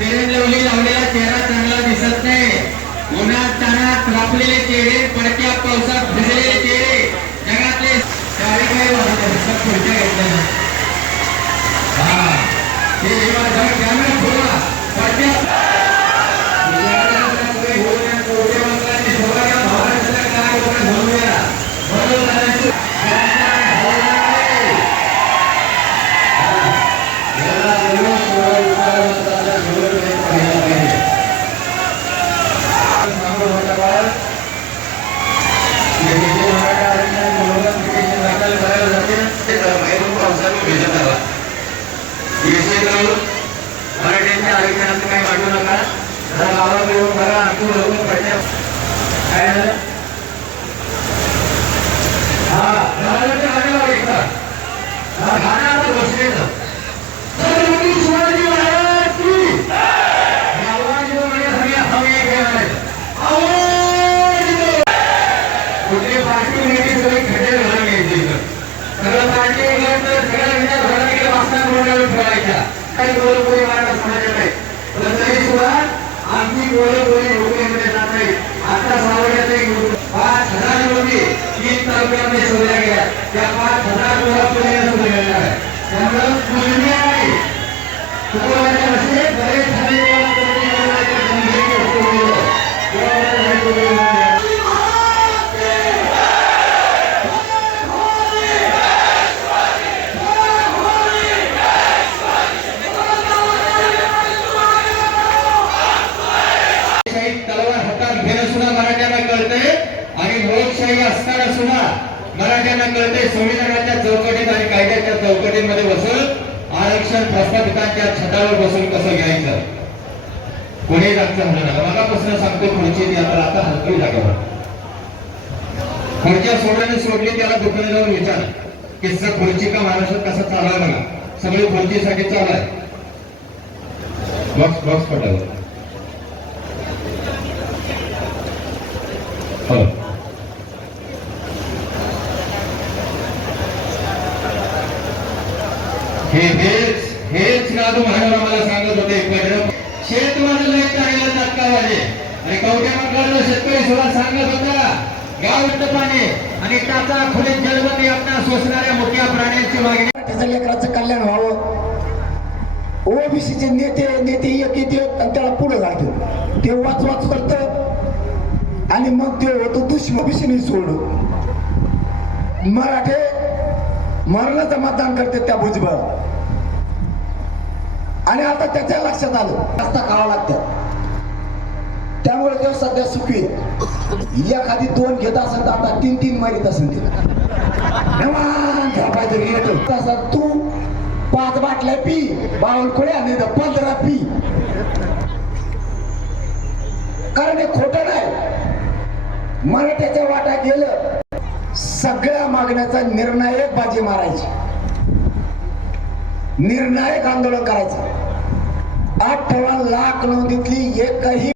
फेरनलवली लावलेला चेहरा चांगला दिसत नाही. उन्हात तानात रापलेले चेहरे, पडक्या पावसात भिजलेले चेहरे, जगातले सारे काही वाटत पुढच्या घेतल्या. हा हे माझा कॅमेरा खोला पडक्या मराठ्यांच्या आरक्षणाचं काही वाटू नका. गावात येऊन बघा आखून लोक पडल्या काय झालं. हा गावाच्या आलेला ऐकतात हा गाणं आता बसलेलं शिवाजी महाराज की आवाज सगळ्या हवे घेणार कुठली पार्टी नेते सगळी खड्डे घालून घ्यायची. सगळं पार्टी सगळ्या घराकडे वाचना बोलावून ठेवायच्या. काही गोलगोळी मारायला समाजात नाही. तरी सुद्धा आमची गोलगोळी नोकरीमध्ये जात नाही. आता सावड्यात एक 5,000 नोकरी 3 तालुक्यामध्ये शोधल्या गेल्या. त्या 5,000 गोलापुरीला शोधल्या गेल्या आहे. त्यामुळे पूजनीय आहे. तुकोबाच्या असे बरेच झाले मराठ्यांना कळते आणि लोकशाही असताना सुद्धा मराठ्यांना कळते. संविधानाच्या चौकटीत आणि कायद्याच्या चौकटीमध्ये बसून आरक्षण प्रस्थापितांच्या छतावर बसून कसं घ्यायचं कोणी जागचं म्हणलं नका. मगापासून सांगतो खुर्ची आता हलकवी जागेवर खुर्च्या सोडली त्याला दुकाने जाऊन विचार की खुर्ची का महाराष्ट्रात कसा चालू आहे बघा. सगळी खुर्चीसाठी चालू आहे. बॉक्स पटावर हेच राजू महाराज आम्हाला सांगत होते. शेत माझं लय चांगलं नाटकावाले आणि कवठे मंगळाला शेतकरी सुद्धा सांगत होता गाव पाणी आणि टाचा खोलीत जलबंदी आपल्या सोसणाऱ्या मोठ्या प्राण्यांची मागणी लेकराचं कल्याण व्हावं. ओबीसीचे नेते एक येते आणि त्याला पुढे घालतो. ते वाच करत आणि मग ते होतो दुश्मन. ओबीसीने सोडलं. मराठे मरणाचं मतदान करते त्या भुजबळ आणि आता त्याच्या लक्षात आलं जास्त खावं लागतं. त्यामुळे तो सध्या सुखी एखादी 2 घेत असेल तर आता 3 मारित असेल तसा तू 5 बाटल्या पी बावलखोड्या आणि 15 पी. कारण हे खोटं नाही. मराठ्याच्या वाटा गेलं सगळ्या मागण्याचा निर्णायक बाजी मारायची. निर्णायक आंदोलन करायचं. 18 लाख नोंदीतली एकही